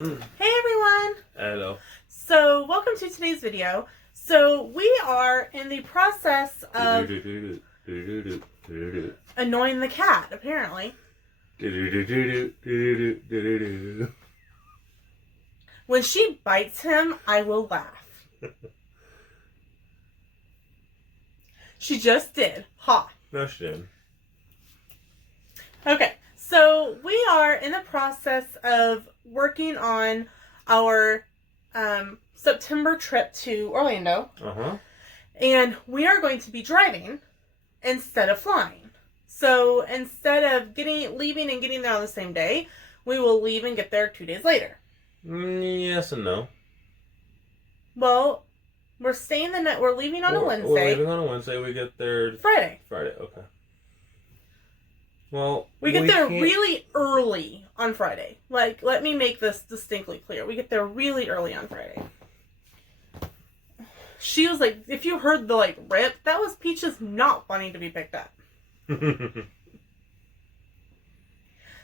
Hey everyone! Hello. So, welcome to today's video. So, we are in the process of annoying the cat, apparently. When she bites him, I will laugh. She just did. Ha! No, she didn't. Okay, so we are in the process of working on our September trip to Orlando. And we are going to be driving instead of flying. So instead of leaving and getting there on the same day, we will leave and get there 2 days later. Yes and no. Well, we're staying the night. We're leaving on a Wednesday. We're leaving on a Wednesday. We get there Friday. Okay. Well, we get there really early on Friday. Like, let me make this distinctly clear. We get there really early on Friday. She was like, if you heard the rip, that was Peaches not wanting to be picked up.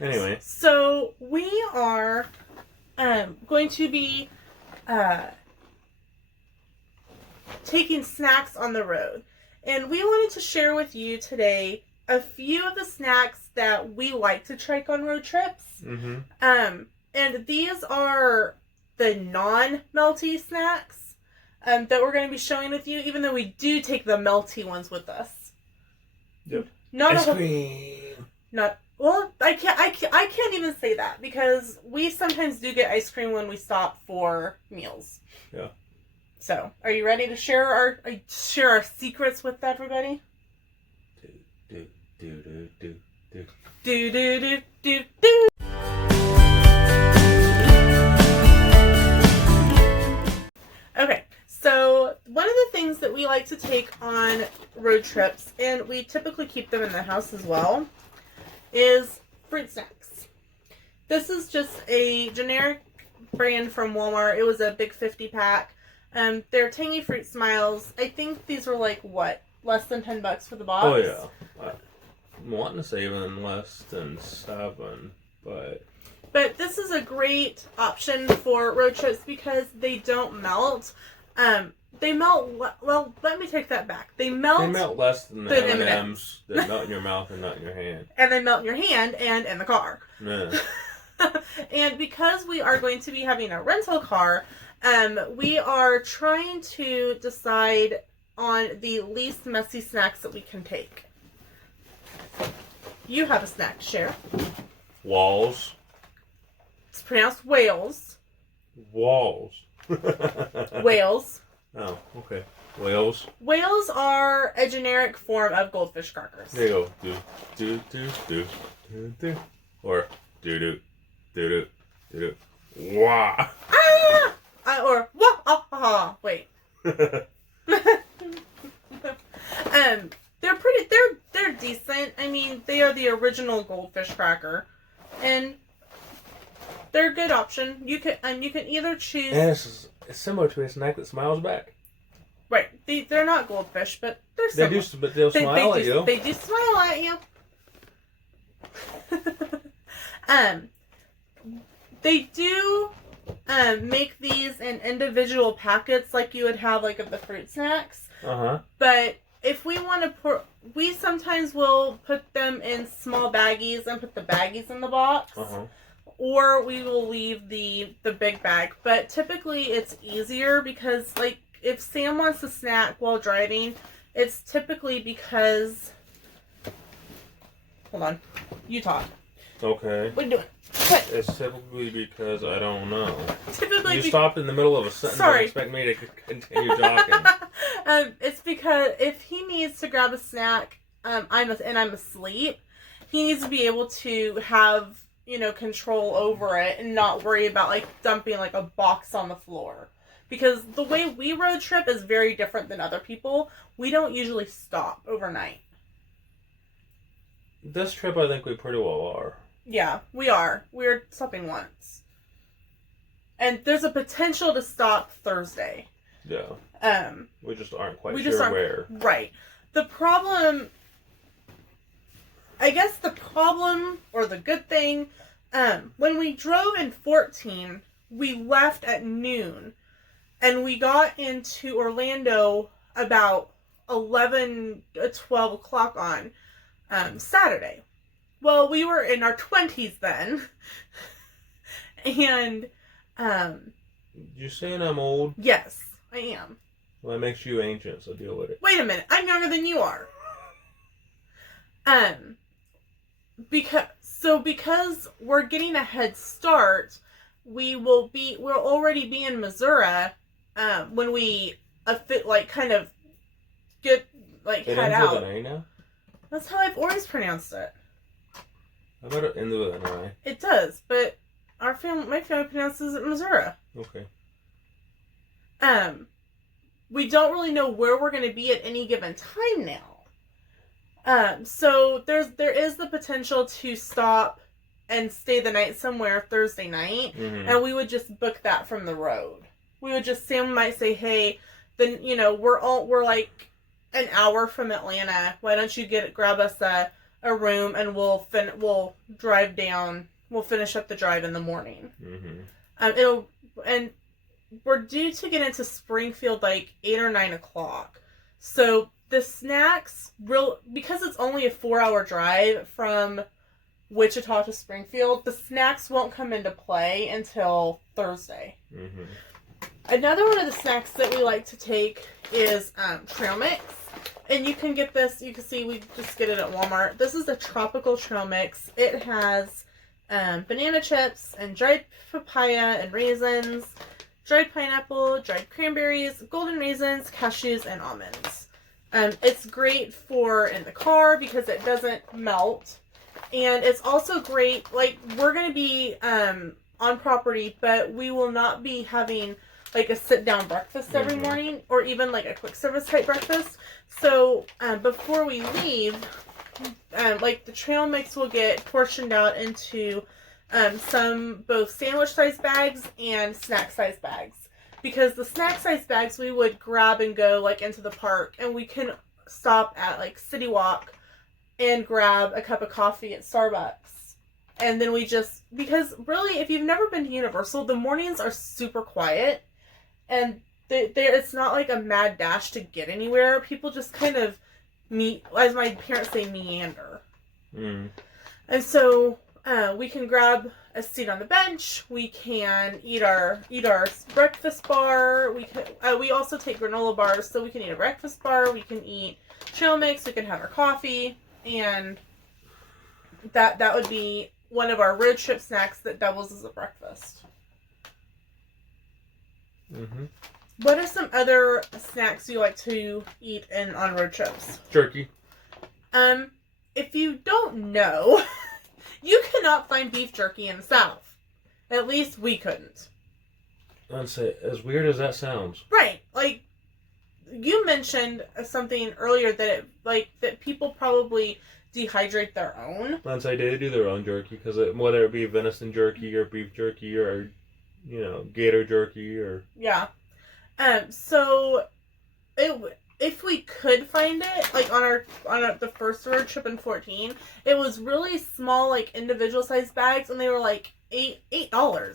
Anyway. So we are going to be taking snacks on the road. And we wanted to share with you today a few of the snacks that we like to try on road trips. And these are the non-melty snacks that we're going to be showing with you, even though we do take the melty ones with us. Yep. Not ice cream. I can't even say that because we sometimes do get ice cream when we stop for meals. Yeah. So, are you ready to share our secrets with everybody? Do. Okay, so one of the things that we like to take on road trips, and we typically keep them in the house as well, is fruit snacks. This is just a generic brand from Walmart. It was a big 50 pack. They're Tangy Fruit Smiles. I think these were less than $10 for the box. Oh yeah. I'm wanting to say even less than 7, But this is a great option for road trips because they don't melt. They melt. Well, let me take that back. They melt less than the M&Ms that melt in your mouth and not in your hand. And they melt in your hand and in the car. Yeah. And because we are going to be having a rental car, we are trying to decide on the least messy snacks that we can take. You have a snack to share. Walls. It's pronounced whales. Walls. Whales. Oh, okay. Whales. Whales are a generic form of goldfish crackers. There you go. Do. Or do. Wah. Or wah ah ha. Wait. They're decent. I mean, they are the original goldfish cracker, and they're a good option. You can either choose. And it's similar to a snack that smiles back. Right. They're not goldfish, but they're similar. But they'll smile at you. They do smile at you. They do make these in individual packets like you would have of the fruit snacks. But if we want to we sometimes will put them in small baggies and put the baggies in the box. Or we will leave the big bag. But typically it's easier because if Sam wants a snack while driving, it's typically because... Hold on. You talk. Okay. What are you doing? What? It's typically because I don't know. Typically you stopped in the middle of a sentence and expect me to continue talking. It's because if he needs to grab a snack, I'm asleep, he needs to be able to have, control over it and not worry about dumping a box on the floor. Because the way we road trip is very different than other people. We don't usually stop overnight. This trip, I think we pretty well are. Yeah, we are. We're stopping once. And there's a potential to stop Thursday. Yeah. We just aren't quite sure where. Right. The problem, or the good thing, when we drove in 14, we left at noon, and we got into Orlando about 12 o'clock on Saturday. Well, we were in our 20s then, and you're saying I'm old? yes, I am. Well, that makes you ancient, so deal with it. Wait a minute, I'm younger than you are. Because we're getting a head start, we'll already be in Missouri when we kind of get head out. It ends with an A now? That's how I've always pronounced it. How about it ends with an I? It does, but my family pronounces it Missouri. Okay. We don't really know where we're going to be at any given time now. So there is the potential to stop and stay the night somewhere Thursday night, and we would just book that from the road. Sam might say, hey, then, we're like an hour from Atlanta. Why don't you grab us a room, and we'll drive down. We'll finish up the drive in the morning. And we're due to get into Springfield like 8 or 9 o'clock. So the snacks, because it's only a 4-hour drive from Wichita to Springfield, the snacks won't come into play until Thursday. Another one of the snacks that we like to take is trail mix. And you can get this, you can see we just get it at Walmart. This is a tropical trail mix. It has banana chips and dried papaya and raisins, dried pineapple, dried cranberries, golden raisins, cashews, and almonds. It's great for in the car because it doesn't melt. And it's also great, we're going to be on property, but we will not be having a sit-down breakfast every morning, or even a quick service type breakfast. So before we leave, the trail mix will get portioned out into some both sandwich size bags and snack size bags. Because the snack size bags we would grab and go into the park, and we can stop at City Walk and grab a cup of coffee at Starbucks. And then because really, if you've never been to Universal, the mornings are super quiet. And it's not a mad dash to get anywhere. People just kind of as my parents say, meander. And so we can grab a seat on the bench. We can eat our breakfast bar. We also take granola bars, so we can eat a breakfast bar. We can eat trail mix. We can have our coffee, and that would be one of our road trip snacks that doubles as a breakfast. What are some other snacks you like to eat on road trips? Jerky. If you don't know, you cannot find beef jerky in the South. At least we couldn't. I'd say, as weird as that sounds. Right. You mentioned something earlier that that people probably dehydrate their own. I'd say they do their own jerky, because whether it be venison jerky or beef jerky or gator jerky or... Yeah. So if we could find it, on the first road trip in 14, it was really small, individual sized bags, and they were $8.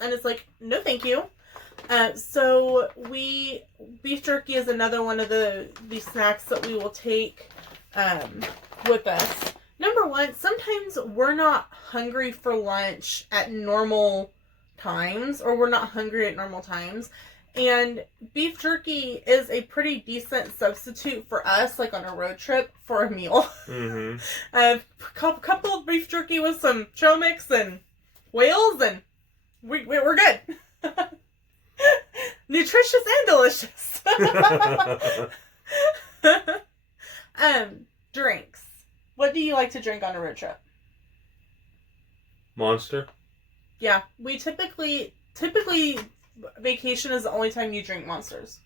And it's no thank you. So beef jerky is another one of the snacks that we will take with us. Number one, sometimes we're not hungry for lunch at normal times, or we're not hungry at normal times, and beef jerky is a pretty decent substitute for us, on a road trip, for a meal. A couple of beef jerky with some trail mix and whales, and we're good. Nutritious and delicious. Drinks. What do you like to drink on a road trip? Monster. Yeah, we typically vacation is the only time you drink Monsters,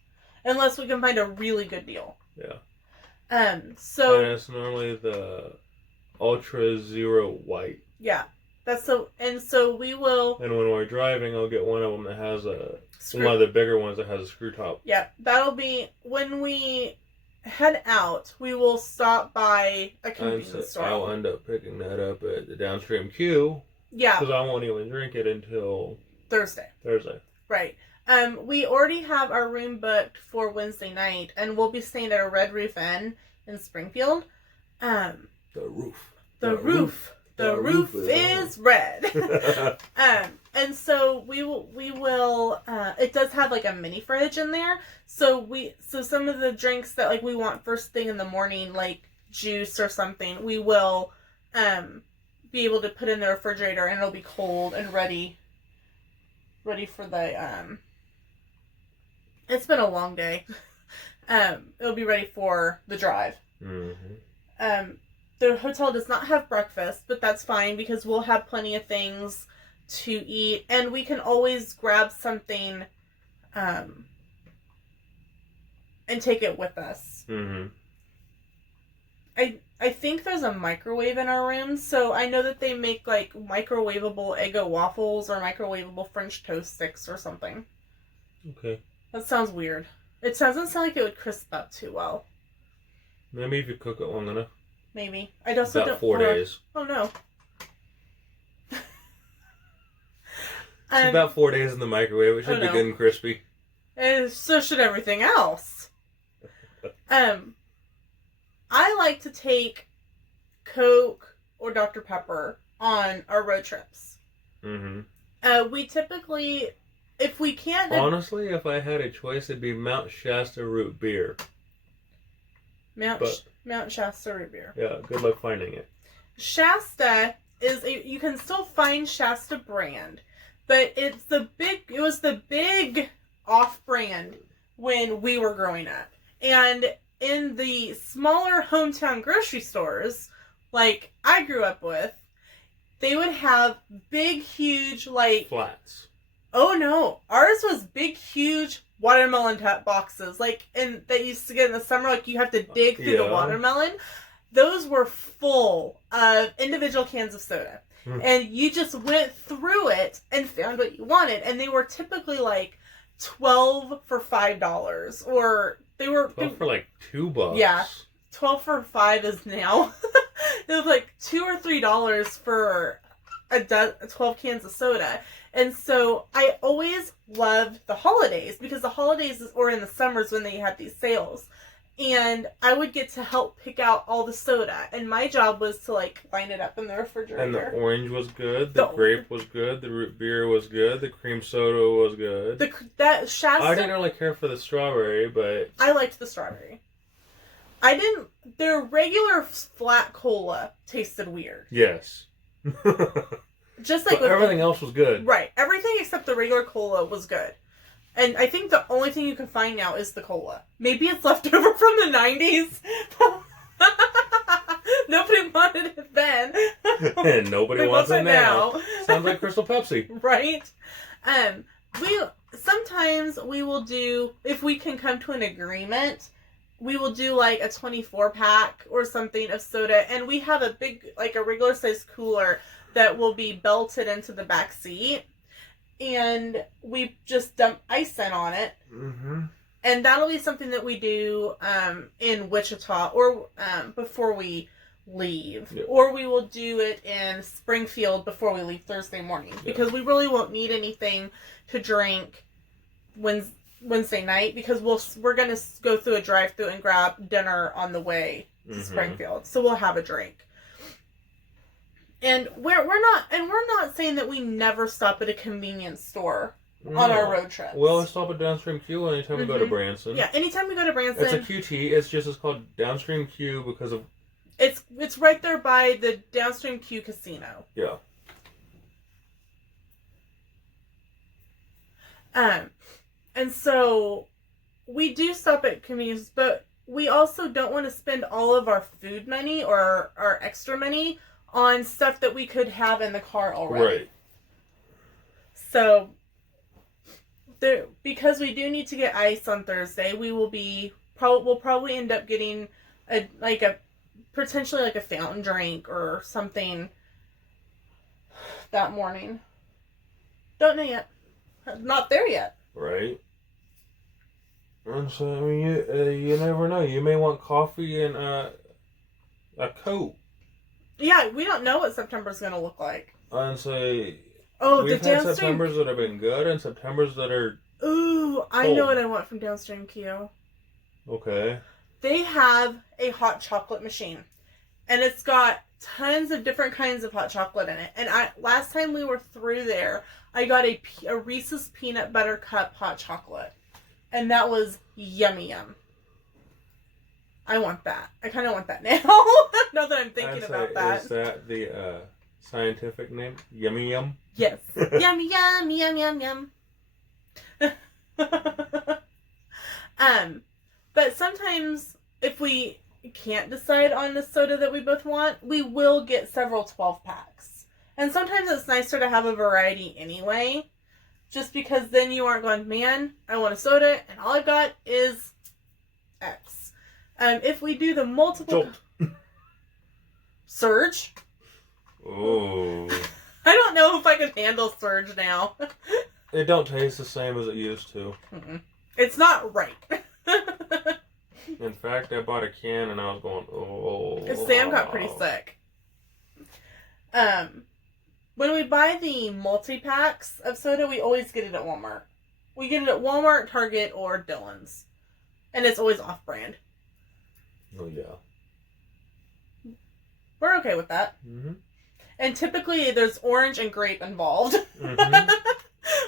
unless we can find a really good deal. Yeah. So. And it's normally the Ultra Zero White. Yeah, so we will. And when we're driving, I'll get one of them that has one of the bigger ones that has a screw top. Yeah, that'll be when we head out. We will stop by a convenience store. I'll end up picking that up at the downstream queue. Yeah. Because I won't even drink it until Thursday. Right. We already have our room booked for Wednesday night, and we'll be staying at a Red Roof Inn in Springfield. The roof. The roof is red. And so we will it does have like a mini fridge in there. So some of the drinks that like we want first thing in the morning, like juice or something, we will be able to put in the refrigerator, and it'll be cold and ready for the it's been a long day. It'll be ready for the drive. Mm-hmm. The hotel does not have breakfast, but that's fine because we'll have plenty of things to eat, and we can always grab something and take it with us. Mm-hmm. I think there's a microwave in our room, so I know that they make like microwavable Eggo waffles or microwavable French toast sticks or something. Okay. That sounds weird. It doesn't sound like it would crisp up too well. Maybe if you cook it long enough. Maybe. I also About 4 days. Oh no. It's about 4 days in the microwave. It should be good and crispy. And so should everything else. I like to take Coke or Dr. Pepper on our road trips. Mm-hmm. We typically, if we can't... Honestly, if I had a choice, it'd be Mount Shasta root beer. Mount Shasta root beer. Yeah, good luck finding it. Shasta you can still find Shasta brand, but it was the big off-brand when we were growing up. And in the smaller hometown grocery stores, like I grew up with, they would have big, huge, like... Flats. Oh, no. Ours was big, huge watermelon boxes, like, and that you used to get in the summer, like you have to dig through the watermelon. Those were full of individual cans of soda. And you just went through it and found what you wanted. And they were typically like 12 for $5. Or they were... 12 for like $2. Yeah. 12 for $5 is now. It was like $2 or $3 for 12 cans of soda. And so I always loved the holidays, because the holidays or in the summers when they had these sales. And I would get to help pick out all the soda. And my job was to like line it up in the refrigerator. And the orange was good, the grape was good, the root beer was good, the cream soda was good. That Shasta... I didn't really care for the strawberry, but... I liked the strawberry. Their regular flat cola tasted weird. Yes. Just like but everything else was good. Right. Everything except the regular cola was good. And I think the only thing you can find now is the cola. Maybe it's left over from the 90s. Nobody wanted it then. And nobody wants it now. Sounds like Crystal Pepsi. Right? Sometimes we will do, if we can come to an agreement, we will do like a 24-pack or something of soda. And we have a big, like a regular size cooler that will be belted into the back seat. And we just dump ice in on it. Mm-hmm. And that'll be something that we do in Wichita or before we leave. Yep. Or we will do it in Springfield before we leave Thursday morning. Yep. Because we really won't need anything to drink Wednesday night, because we're going to go through a drive-thru and grab dinner on the way to Springfield. So we'll have a drink. And we're not saying that we never stop at a convenience store on our road trips. We'll stop at Downstream Q anytime we go to Branson. Yeah, anytime we go to Branson. It's a QT. It's just called Downstream Q because of... It's right there by the Downstream Q casino. Yeah. And so we do stop at convenience, but we also don't want to spend all of our food money or our extra money on stuff that we could have in the car already. Right. So, because we do need to get ice on Thursday, we'll probably end up getting potentially like a fountain drink or something that morning. Don't know yet. Not there yet. Right. And so, I mean, you never know. You may want coffee and a Coke. Yeah, we don't know what September's going to look like. And so, Oh, We've the had downstream. Septembers that have been good and Septembers that are Ooh, I know what I want from Downstream Q. okay. They have a hot chocolate machine, and it's got tons of different kinds of hot chocolate in it. And last time we were through there, I got a Reese's peanut butter cup hot chocolate, and that was yummy yum. I want that. I kind of want that now. Now that I'm thinking about that. Is that the scientific name? Yummy yum? Yes. Yummy yum yum yum yum. But sometimes if we can't decide on the soda that we both want, we will get several 12 packs. And sometimes it's nicer to have a variety anyway, just because then you aren't going, man, I want a soda and all I got is X. If we do the multiple Surge. Oh. I don't know if I can handle Surge now. It don't taste the same as it used to. Mm-mm. It's not right. In fact, I bought a can and I was going, oh. Sam got pretty sick. When we buy the multi-packs of soda, we always get it at Walmart. We get it at Walmart, Target, or Dillon's. And it's always off-brand. Oh, yeah. We're okay with that. Mm-hmm. And typically, there's orange and grape involved. Mm-hmm.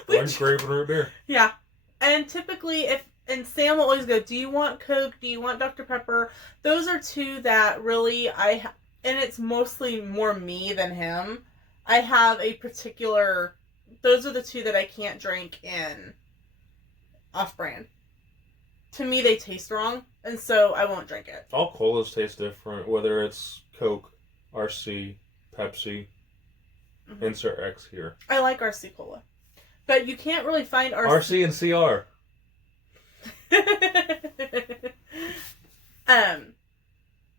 Orange, grape, and root beer. Yeah. And typically, and Sam will always go, do you want Coke? Do you want Dr. Pepper? Those are two that really and it's mostly more me than him. I have a particular, those are the two that I can't drink in off-brand. To me, they taste wrong, and so I won't drink it. All colas taste different, whether it's Coke, RC, Pepsi, insert X here. I like RC Cola. But you can't really find RC and CR.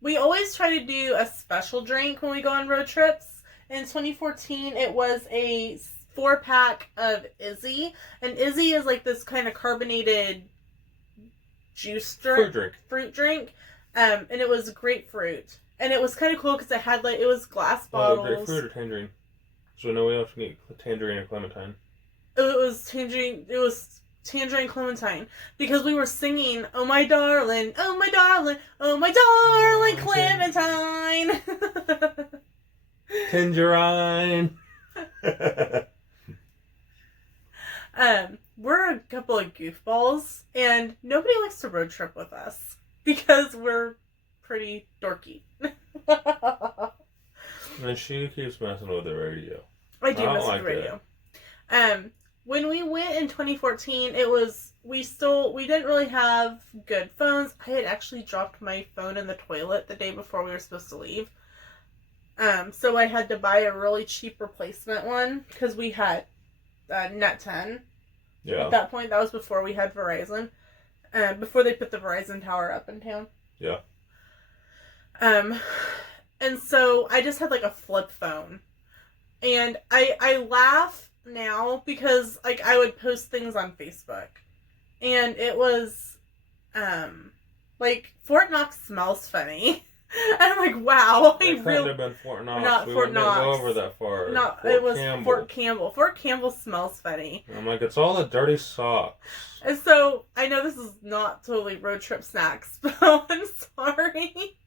We always try to do a special drink when we go on road trips. In 2014, it was a 4-pack of Izzy. And Izzy is like this kind of carbonated juice drink. Fruit drink. And it was grapefruit. And it was kind of cool because it had it was glass bottles. Grapefruit or tangerine? So no, we have to get tangerine or clementine. It was tangerine clementine, because we were singing, oh my darling, oh my darling, oh my darling clementine. Tangerine. We're a couple of goofballs, and nobody likes to road trip with us because we're pretty dorky. And she keeps messing with the radio. I do mess with the radio. When we went in 2014, we didn't really have good phones. I had actually dropped my phone in the toilet the day before we were supposed to leave. So I had to buy a really cheap replacement one because we had Net 10. Yeah. At that point, that was before we had Verizon. Before they put the Verizon tower up in town. Yeah. And so I just had a flip phone. And I laugh now because I would post things on Facebook, and it was Fort Knox smells funny. And I'm like, wow, it couldn't have been Fort Knox. Not we Fort Knox. Go over that far. No, it was Campbell. Fort Campbell. Fort Campbell smells funny. And I'm like, it's all the dirty socks. And so I know this is not totally road trip snacks, but I'm sorry.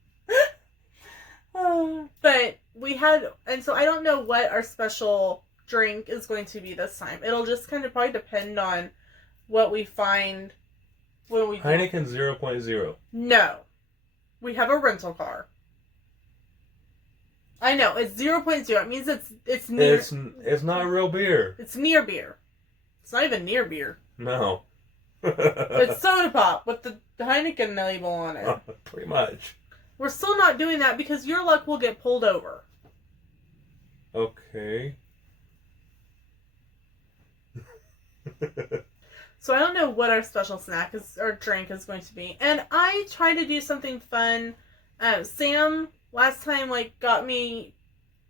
But we had, and so I don't know what our special drink is going to be this time. It'll just kind of probably depend on what we find when we Heineken 0.0. No. We have a rental car. I know, it's 0.0. It means it's near. It's not real beer. It's near beer. It's not even near beer. No. It's soda pop with the Heineken label on it. Pretty much. We're still not doing that because your luck will get pulled over. Okay. So I don't know what our special snack or drink is going to be. And I try to do something fun. Sam last time got me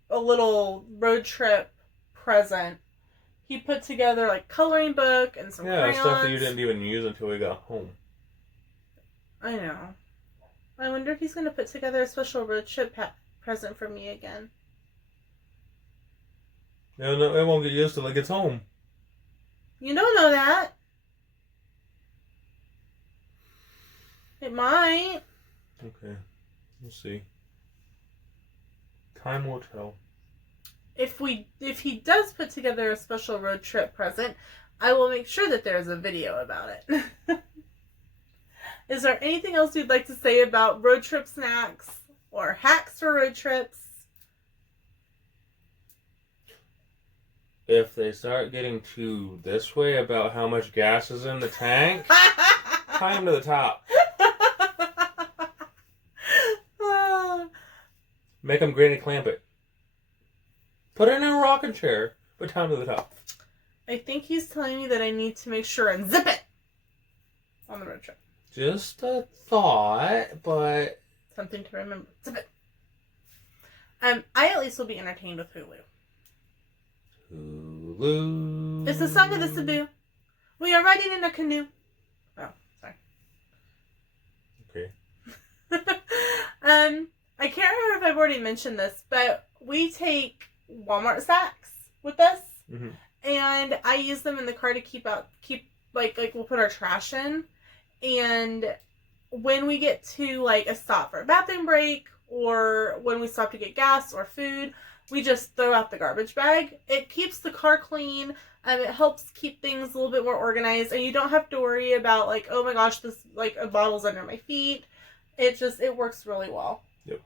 a little road trip present. He put together coloring book and some crayons. Stuff that you didn't even use until we got home. I know. I wonder if he's going to put together a special road trip present for me again. It won't get used till it gets home. You don't know that. It might. Okay. We'll see. Time will tell. If he does put together a special road trip present, I will make sure that there's a video about it. Is there anything else you'd like to say about road trip snacks or hacks for road trips? If they start getting too this way about how much gas is in the tank, tie them to the top. Make them granny clamp it. Put it in a rocking chair, but tie them to the top. I think he's telling me that I need to make sure and zip it on the road trip. Just a thought, but... Something to remember. Zip it. I at least will be entertained with Hulu. Hulu. It's the song of the Cebu. We are riding in a canoe. Oh, sorry. Okay. I can't remember if I've already mentioned this, but we take Walmart sacks with us, and I use them in the car to keep we'll put our trash in, and when we get to like a stop for a bathroom break or when we stop to get gas or food, we just throw out the garbage bag. It keeps the car clean. It helps keep things a little bit more organized, and you don't have to worry about like, oh my gosh, this like a bottle's under my feet. It works really well. Yep.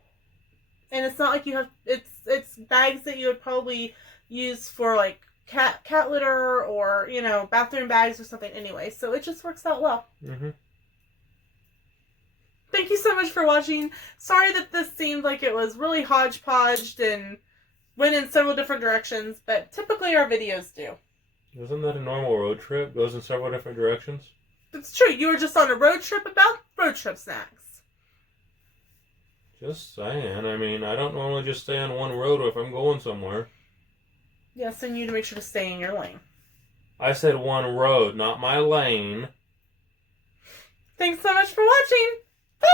And it's not like you have it's bags that you would probably use for like cat litter or bathroom bags or something anyway. So it just works out well. Thank you so much for watching. Sorry that this seemed like it was really hodgepodged and went in several different directions, but typically our videos do. Isn't that a normal road trip? Goes in several different directions? It's true. You were just on a road trip about road trip snacks. Just saying. I mean, I don't normally just stay on one road if I'm going somewhere. Yes, and you to make sure to stay in your lane. I said one road, not my lane. Thanks so much for watching. Bye!